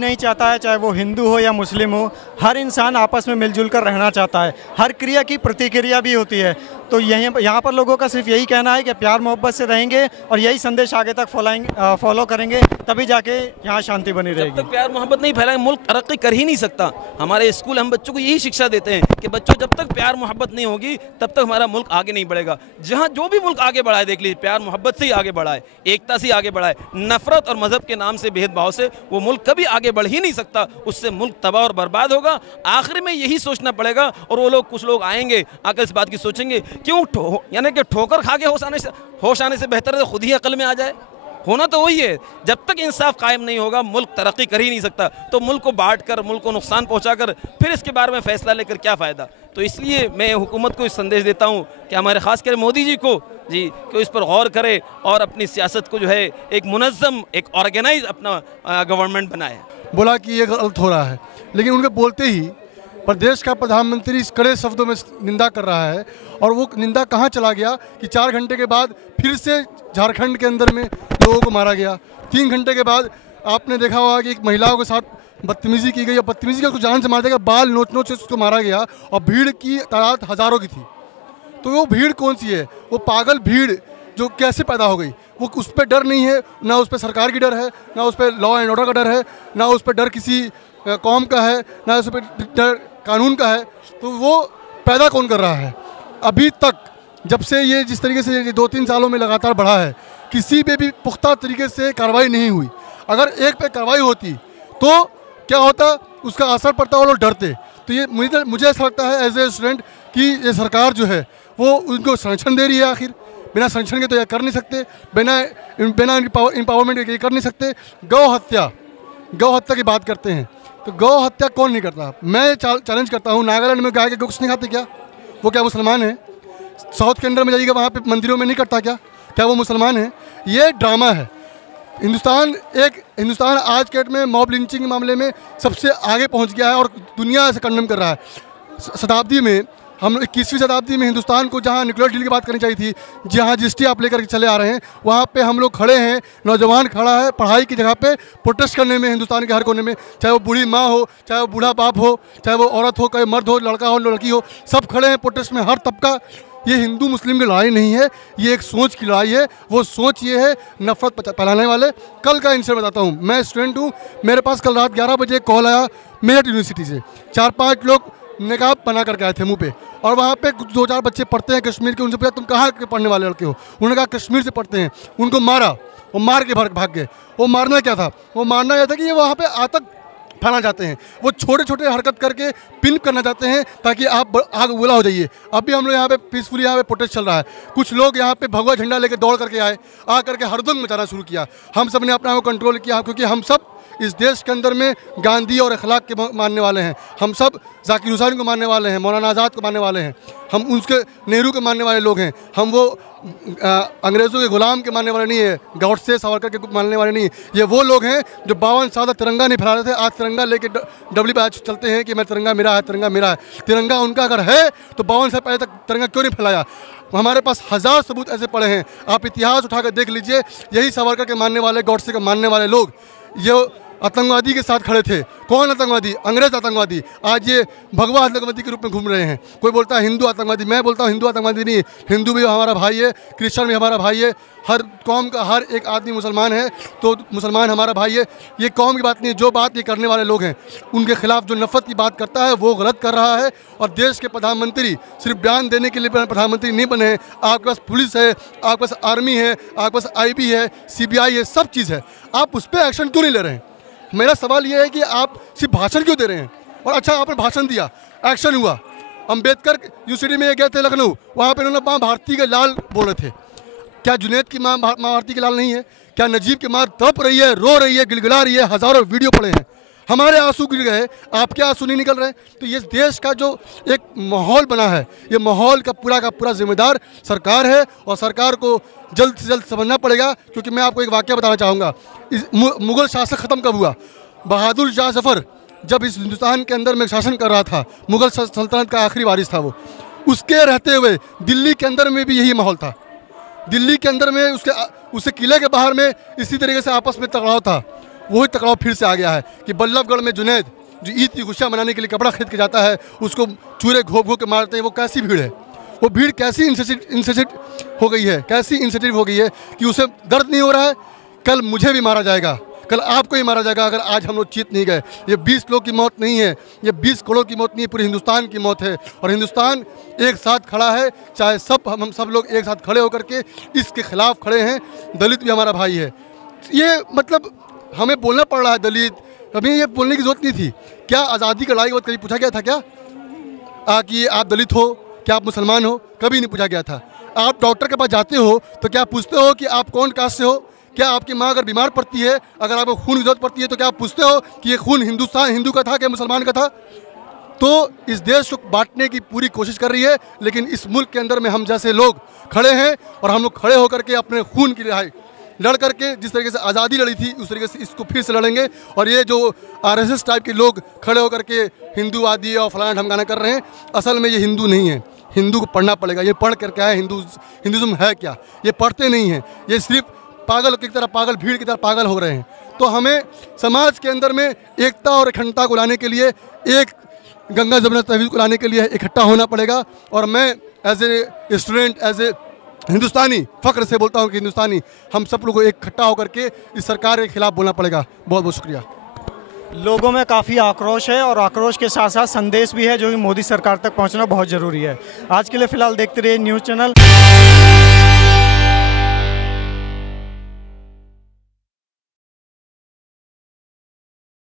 नहीं चाहता है, चाहे वो हिंदू हो या मुस्लिम हो, हर इंसान आपस में मिलजुल कर रहना चाहता है। हर क्रिया की प्रतिक्रिया भी होती है। तो यहाँ पर लोगों का सिर्फ यही कहना है कि प्यार मोहब्बत से रहेंगे और यही संदेश आगे तक फॉलो करेंगे, तभी जाके यहाँ शांति बनी रहेगी। जब तक प्यार मोहब्बत नहीं फैलाएंगे मुल्क तरक्की कर ही नहीं सकता। हमारे स्कूल हम बच्चों को यही शिक्षा देते हैं कि बच्चों जब तक प्यार मोहब्बत नहीं होगी तब तक हमारा मुल्क आगे नहीं बढ़ेगा। जहाँ जो भी मुल्क आगे बढ़ा है, देख लीजिए, प्यार मोहब्बत से ही आगे बढ़ा है, एकता से ही आगे बढ़ा है। नफरत और मजहब के नाम से, भेदभाव से वो मुल्क कभी आगे बढ़ ही नहीं सकता। उससे मुल्क तबाह और बर्बाद होगा। आखिर में यही सोचना पड़ेगा। और वो लोग, कुछ लोग आएंगे, आकर इस बात की सोचेंगे, क्यों यानी कि ठोकर खा के होश आने से बेहतर है खुद ही अकल में आ जाए। होना तो वही है। जब तक इंसाफ कायम नहीं होगा मुल्क तरक्की कर ही नहीं सकता। तो मुल्क को बांट कर, मुल्क को नुकसान पहुंचाकर फिर इसके बारे में फैसला लेकर क्या फ़ायदा। तो इसलिए मैं हुकूमत को इस संदेश देता हूं कि हमारे ख़ासकर मोदी जी को इस पर गौर करे और अपनी सियासत को जो है एक मुनज़्ज़म, एक ऑर्गेनाइज अपना गवर्नमेंट बनाए। बोला कि ये गलत हो रहा है, लेकिन उनके बोलते ही प्रदेश का प्रधानमंत्री इस कड़े शब्दों में निंदा कर रहा है। और वो निंदा कहाँ चला गया कि 4 घंटे के बाद फिर से झारखंड के अंदर में लोगों को मारा गया। 3 घंटे के बाद आपने देखा होगा कि एक महिलाओं के साथ बदतमीज़ी की गई और बदतमीज़ी का उसको जान से मार दिया गया, बाल नोच नोच से उसको मारा गया और भीड़ की तादाद हज़ारों की थी। तो वो भीड़ कौन सी है? वो पागल भीड़ जो कैसे पैदा हो गई? वो उस पर डर नहीं है, ना उस पर सरकार की डर है, ना उस पर लॉ एंड ऑर्डर का डर है, ना उस पर डर किसी कौम का है, ना उस पर डर कानून का है। तो वो पैदा कौन कर रहा है? अभी तक जब से ये जिस तरीके से 2-3 सालों में लगातार बढ़ा है, किसी पे भी पुख्ता तरीके से कार्रवाई नहीं हुई। अगर एक पे कार्रवाई होती तो क्या होता, उसका असर पड़ता, वो लोग डरते। तो ये मुझे ऐसा लगता है एज ए स्टूडेंट कि ये सरकार जो है वो उनको संरक्षण दे रही है। आखिर बिना संरक्षण के तो ये कर नहीं सकते, बिना एम्पावरमेंट के कर नहीं सकते। गौ हत्या की बात करते हैं, तो गौ हत्या कौन नहीं करता? मैं चैलेंज करता हूँ, नागालैंड में गाय के गोश्त नहीं खाते क्या? वो क्या मुसलमान है? साउथ के अंदर में जाइएगा, वहाँ पे मंदिरों में नहीं करता क्या वो मुसलमान है? ये ड्रामा है। हिंदुस्तान आज के डेट में मॉब लिंचिंग के मामले में सबसे आगे पहुँच गया है और दुनिया ऐसे कंडेम कर रहा है। शताब्दी में हम 21वीं शताब्दी में हिंदुस्तान को जहाँ न्यूक्लियर डील की बात करनी चाहिए थी, जहाँ जीएसटी आप लेकर चले आ रहे हैं, वहाँ पे हम लोग खड़े हैं। नौजवान खड़ा है पढ़ाई की जगह पे प्रोटेस्ट करने में, हिंदुस्तान के हर कोने में, चाहे वो बूढ़ी माँ हो, चाहे वो बूढ़ा बाप हो, चाहे वो औरत हो, चाहे मर्द हो, लड़का हो, लड़की हो, सब खड़े हैं प्रोटेस्ट में, हर तबका। ये हिंदू मुस्लिम की लड़ाई नहीं है, ये एक सोच की लड़ाई है। वो सोच ये है नफरत फैलाने वाले। कल का इंसिडेंट बताता हूँ। मैं स्टूडेंट हूँ, मेरे पास कल रात 11 बजे कॉल आया मेरठ यूनिवर्सिटी से। 4-5 लोग निकाब बना करके आए थे मुंह पे, और वहाँ पे 2-4 बच्चे पढ़ते हैं कश्मीर के। उनसे पूछा तुम कहाँ के पढ़ने वाले लड़के हो? उन्होंने कहा कश्मीर से पढ़ते हैं। उनको मारा, वो मार के भाग गए। वो मारना क्या था? वो मारना यह था कि ये वहाँ पे आतंक फैलाना चाहते हैं। वो छोटे छोटे हरकत करके पिन करना चाहते हैं ताकि आप आग उगला हो जाइए। अभी हम लोग यहाँ पे पीसफुली यहाँ पे प्रोटेस्ट चल रहा है। कुछ लोग यहाँ पे भगवा झंडा लेके दौड़ करके आए, आ करके हरदंग मचाना शुरू किया। हम सब ने अपना को कंट्रोल किया, क्योंकि हम सब इस देश के अंदर में गांधी और अखलाक के मानने वाले हैं। हम सब जाकिर हुसैन को मानने वाले हैं, मौलाना आज़ाद को मानने वाले हैं, हम उसके नेहरू के मानने वाले लोग हैं। हम वो अंग्रेज़ों के गुलाम के मानने वाले नहीं है, गॉडसे सावरकर के मानने वाले नहीं है। ये वो लोग हैं जो 52 साल तक तिरंगा नहीं फैला रहे थे, आज तिरंगा लेके डबली पे आज चलते हैं कि मैं तिरंगा मेरा है, तिरंगा मेरा है। तिरंगा उनका अगर है तो 52 साल पहले तक तिरंगा क्यों नहीं फैलाया? हमारे पास 1000 सबूत ऐसे पड़े हैं। आप इतिहास उठाकर देख लीजिए। यही सावरकर के मानने वाले, गॉडसे के मानने वाले लोग ये आतंकवादी के साथ खड़े थे। कौन आतंकवादी? अंग्रेज आतंकवादी। आज ये भगवा आतंकवादी के रूप में घूम रहे हैं। कोई बोलता है हिंदू आतंकवादी, मैं बोलता हूँ हिंदू आतंकवादी नहीं। हिंदू भी हमारा भाई है, क्रिश्चियन भी हमारा भाई है, हर कौम का हर एक आदमी मुसलमान है, तो मुसलमान हमारा भाई है। ये कौम की बात नहीं है। जो बात ये करने वाले लोग हैं, उनके खिलाफ जो नफरत की बात करता है वो गलत कर रहा है। और देश के प्रधानमंत्री सिर्फ बयान देने के लिए प्रधानमंत्री नहीं बने हैं। आपके पास पुलिस है, आपके पास आर्मी है, आपके पास IB है, CBI है, सब चीज़ है। आप उस पर एक्शन क्यों नहीं ले रहे हैं? मेरा सवाल ये है कि आप सिर्फ भाषण क्यों दे रहे हैं? और अच्छा, आपने भाषण दिया, एक्शन हुआ। अम्बेडकर यूनिवर्सिटी में गए थे लखनऊ, वहाँ पे उन्होंने माँ भारती के लाल बोल रहे थे। क्या जुनैद की माँ भारती के लाल नहीं है? क्या नजीब की माँ तड़प रही है, रो रही है, गिलगिला रही है? हज़ारों वीडियो पड़े हैं। हमारे आंसू गिर गए, आपके आंसू नहीं निकल रहे। तो ये देश का जो एक माहौल बना है, ये माहौल का पूरा जिम्मेदार सरकार है। और सरकार को जल्द से जल्द समझना पड़ेगा। क्योंकि मैं आपको एक वाक़या बताना चाहूँगा। मुग़ल शासन ख़त्म कब हुआ? बहादुर शाह जफ़र जब इस हिंदुस्तान के अंदर में शासन कर रहा था, मुग़ल सल्तनत का आखिरी वारिस था वो। उसके रहते हुए दिल्ली के अंदर में भी यही माहौल था। दिल्ली के अंदर में उसके किले के बाहर में इसी तरीके से आपस में टकराव था। वही टकराव फिर से आ गया है कि बल्लभगढ़ में जुनैद जो ईद की खुशियाँ मनाने के लिए कपड़ा खरीद के जाता है, उसको चूरे घोप घोप के मारते हैं। वो कैसी भीड़ है, वो भीड़ कैसी इंसेसिव हो गई है, कैसी इंसेसिटिव हो गई है कि उसे दर्द नहीं हो रहा है। कल मुझे भी मारा जाएगा, कल आपको ही मारा जाएगा अगर आज हम लोग जीत नहीं गए। ये 20 लोग की मौत नहीं है, ये 20 करोड़ की मौत नहीं है, पूरे हिंदुस्तान की मौत है। और हिंदुस्तान एक साथ खड़ा है, चाहे हम सब लोग एक साथ खड़े होकर के इसके खिलाफ खड़े हैं। दलित भी हमारा भाई है। ये मतलब हमें बोलना पड़ रहा है दलित, अभी ये बोलने की जरूरत नहीं थी। क्या आज़ादी की लड़ाई के वक्त कभी पूछा गया था क्या कि आप दलित हो, क्या आप मुसलमान हो? कभी नहीं पूछा गया था। आप डॉक्टर के पास जाते हो तो क्या पूछते हो कि आप कौन कास्ट से हो? क्या आपकी माँ अगर बीमार पड़ती है, अगर आपको खून की जरूरत पड़ती है, तो क्या आप पूछते हो कि ये खून हिंदू का था क्या मुसलमान का था? तो इस देश को बांटने की पूरी कोशिश कर रही है, लेकिन इस मुल्क के अंदर में हम जैसे लोग खड़े हैं और हम लोग खड़े होकर के अपने खून की लड़ाई लड़ करके जिस तरीके से आज़ादी लड़ी थी उस तरीके से इसको फिर से लड़ेंगे। और ये जो RSS टाइप के लोग खड़े होकर के हिंदूवादी और फलाना ढमकाना कर रहे हैं, असल में ये हिंदू नहीं है। हिंदू को पढ़ना पड़ेगा, ये पढ़ कर क्या है हिंदुज़म है क्या, ये पढ़ते नहीं हैं। ये सिर्फ पागल की तरह पागल, भीड़ की तरह पागल हो रहे हैं। तो हमें समाज के अंदर में एकता और अखंडता को लाने के लिए, एक गंगा जमुना तहवीज़ को लाने के लिए इकट्ठा होना पड़ेगा। और मैं as a student, as a Hindustani फ़ख्र से बोलता हूँ कि हिंदुस्तानी हम सब लोगों को इकट्ठा होकर के इस सरकार के खिलाफ बोलना पड़ेगा। बहुत बहुत शुक्रिया। लोगों में काफ़ी आक्रोश है और आक्रोश के साथ साथ संदेश भी है जो कि मोदी सरकार तक पहुंचना बहुत ज़रूरी है। आज के लिए फ़िलहाल देखते रहिए न्यूज़ चैनल।